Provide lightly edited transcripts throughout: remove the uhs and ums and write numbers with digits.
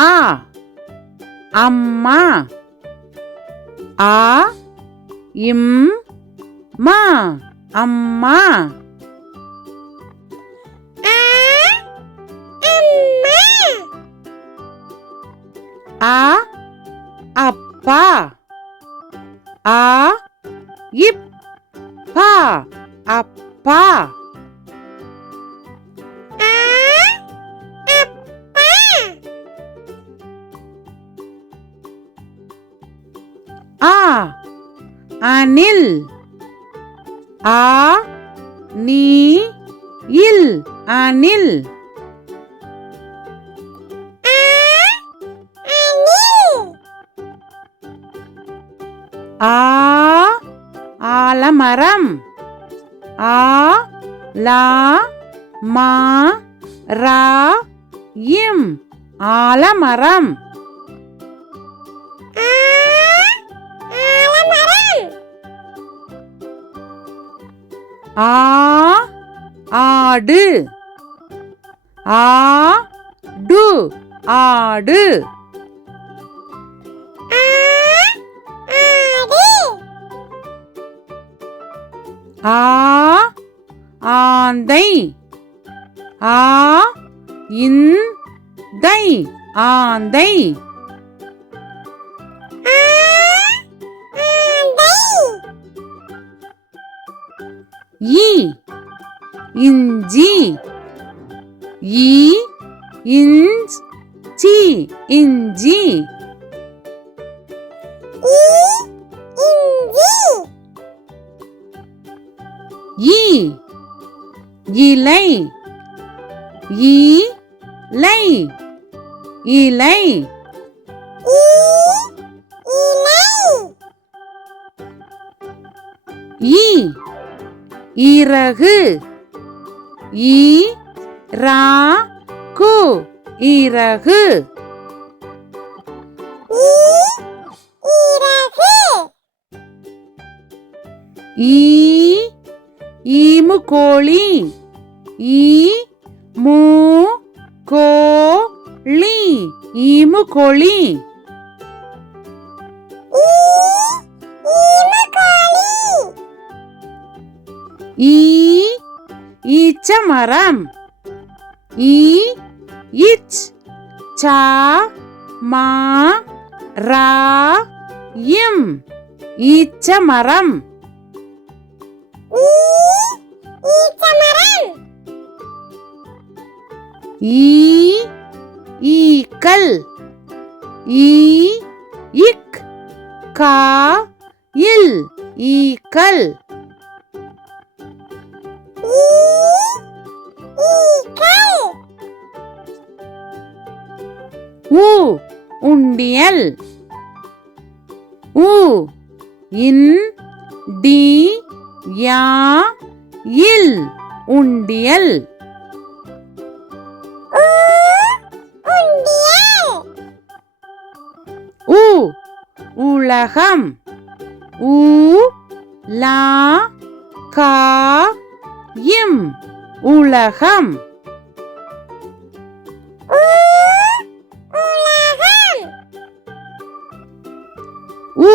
ஆ அம்மா. ஆ இம் மா அம்மா. ஆ அப்பா. ஆ இப்பா அப்பா. ஆ அணில். ஆ நீ இல் அணில். ஆ ஆலமரம். ஆ லா மா ரா இம் ஆலமரம். ஆ ஆடு. ஆ டு ஆடு. ஆ ஆந்தை. ஆ இந்தை ஆந்தை. ஈ இஞ்சி. ஈ இஞ்சி இஞ்சி. ஈ இலை. இலை இலை. ஈ இறகு. ஈ ரா கு இறகு. ஈ ஈமுக்கோழி. ஈ மூ கோழி ஈமுக்கோழி. ஈ ஈச்சமரம். ஈ இச் சா மா ரா இம் ஈச்சமரம். ஈ ஈக்கள். ஈ இக் கா இல் ஈக்கள். ஊ உண்டியல். ஊ இன் டி யா இல் உண்டியல். ஊ உலகம். ஊ லா கா இம் உலகம். ஊ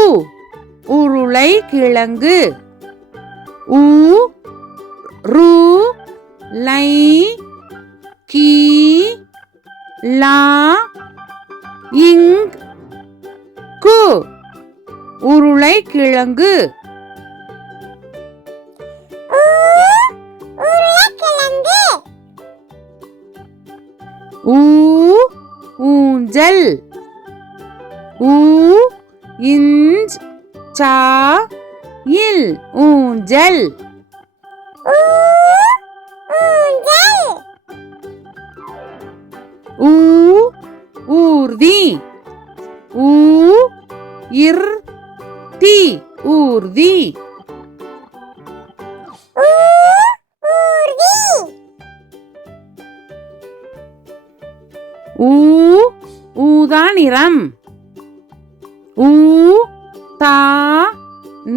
உருளை கிழங்கு. ஊ ரு லை கி லா இங் கு உருளை கிழங்கு. ஊ ஊஞ்சல். ஊ இஞ்ச் சா இல் ஊஞ்சல். ஊ ஊர்தி. ஊ இர் தி ஊர்தி. ஊ ஊதா நிறம். ஊ தா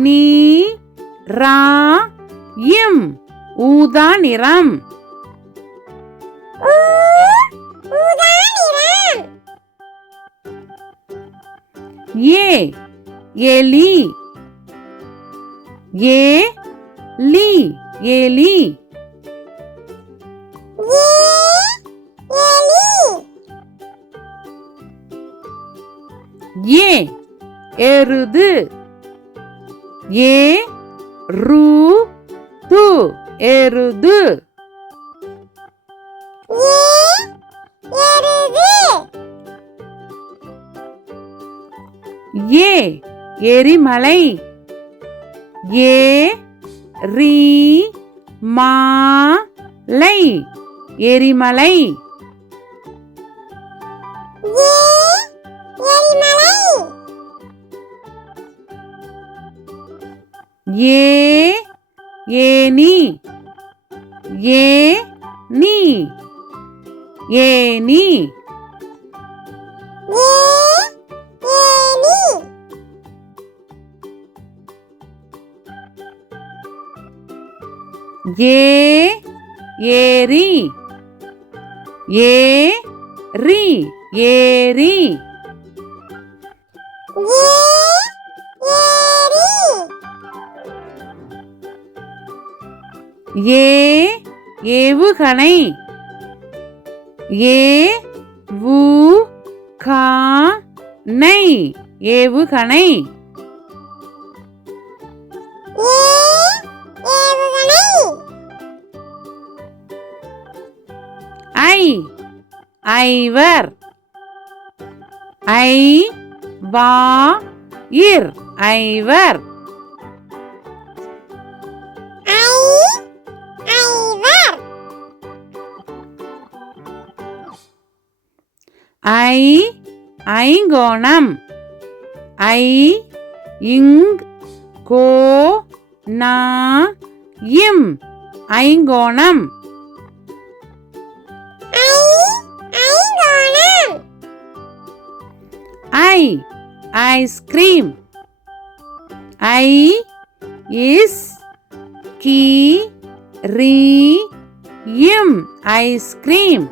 நீ ரா இம் ஊதா நிறம். ஏ எலி ஏ லி எலி ஏ எருது ஏ ரு து எருது ஏ எரிமலை ஏ ரி மா லை எரிமலை ஏ ஏனி ஏ நீ ஏனி ஏ ஏரி ஏ ரி ஏரி ஏ ஏவுகணை ஏ வு கா நை ஏவுகணை ஐ ஐவர் ஐ வா இர் ஐவர் ஐ ஐங்கோணம் ஐ இங் கோ நா இம் ஐங்கோணம் ஐ ஐஸ்கிரீம் ஐ இஸ் கி ரி இம் ஐஸ்கிரீம்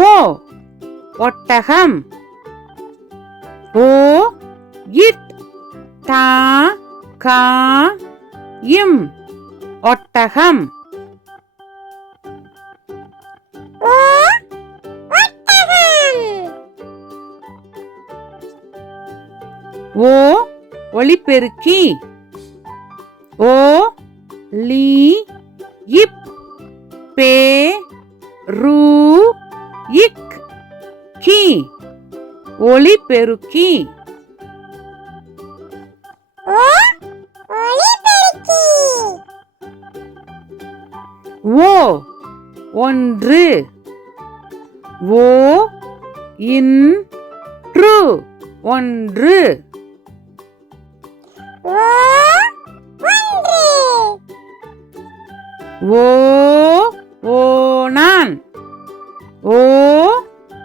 ஓ ஒட்டகம் ஓ இட் டா கா இம் ஒட்டகம் ஓ ஒலிபெருக்கி ஓ லி இப் பே ரு இக் கி ஒலிபெருக்கி ஓ ஒன்று ஓ இன்று ஒன்று ஓ ஓணான் ஓ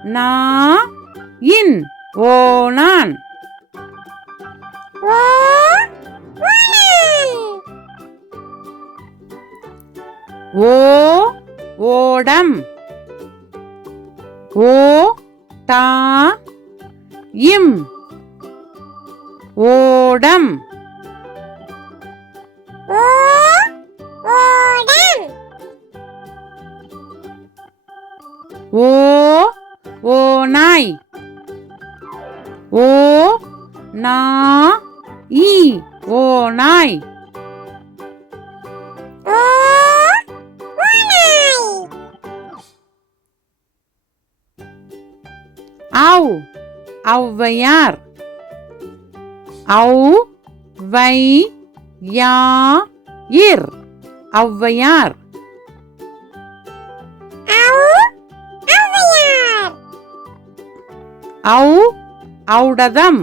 நா இன் ஓணான் ஓ ஓடம் ஓ டா இம் ஓடம் ஓ ஓநாய் ஓ நா இ ஓநாய் ஔ ஔவையார் ஔ வை யா இர் ஔவையார் ஔ ஔடதம்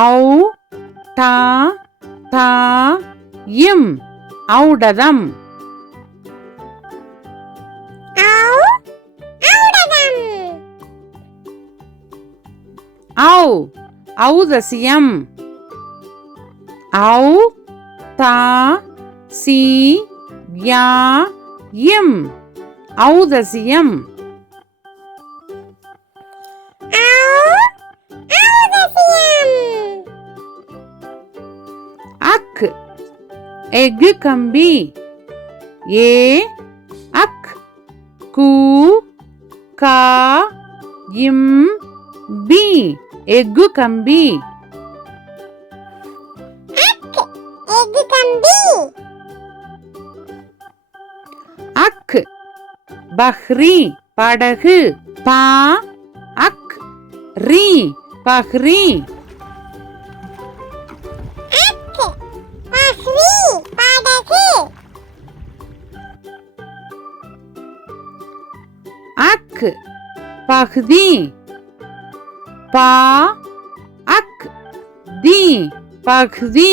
ஔ டா தா இம் ஔடதம் ஔ ஔதசியம் ஔ தா சி யா இம் ஔதசியம் அக் எஃகு கம்பி ஏ அக் கு கா இம் பி எஃகு கம்பி அக் பஹ்ரி படகு பா அக் ரி பஹ்ரி அக் பஹ்தி பா அக் தி பஹ்தி